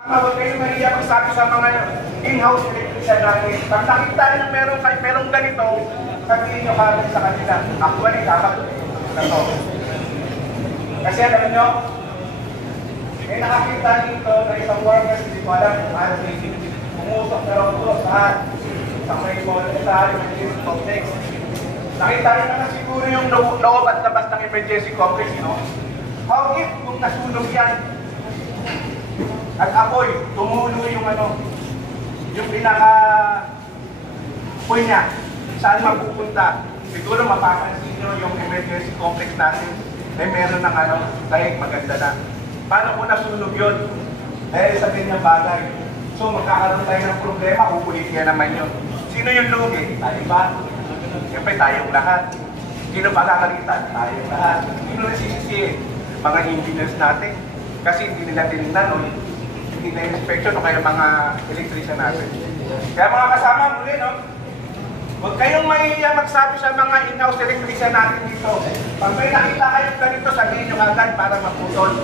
Huwag kayo mahiya magsabi sa mga in-house electrician natin. Pag nakita nyo merong ganito, sabihin nyo kagad sa kanila. Actually, dapat na to. Kasi alam nyo, may nakakita dito na isang workers, hindi ko alam kung ano pumusok na raw po saan. Sa may emergency complex. Nakita nyo na siguro yung loob at labas ng emergency complex, no? How if kung nasunog yan? At apoy, tumulo yung yung pinaka-apoy niya. Saan mapupunta? Siguro mapapansin nyo yung emergency complex natin ay meron ng dahil maganda na. Paano kung nasunog yun? Dahil sa ganyang bagay. So magkakaroon tayo ng problema, upulit niya naman yun. Sino yung lugi? Tayo ba? Siyempre tayong lahat. Sino pa kakalitan? Tayong lahat. Sino nasisisi? Mga engineers natin. Kasi hindi nila tinignan, hindi na inspection o kaya mga electrician natin. Kaya mga kasama muli, no? Huwag kayong mahihiya magsabi sa mga in-house electrician natin dito. Pag may nakita kayong ganito, sabihin nyo agad para maputol.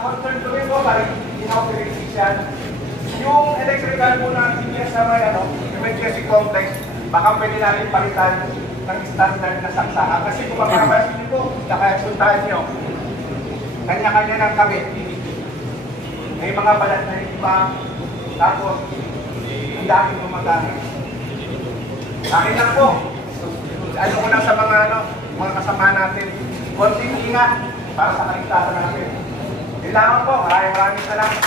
Concern ko rin po ba, in-house electrician, yung electrical po natin yan sa may emergency complex, baka pwede natin palitan ng standard na saksakan. Kasi kung makapansin nyo po, puntahan nyo, kanya-kanya ng kabit. May mga balat na iba, tapos ang daming gumagamit. Akin lang po, ano ko lang sa mga kasama natin, konting ingat para sa kaligtasan natin. Kailangan po, maraming salamat.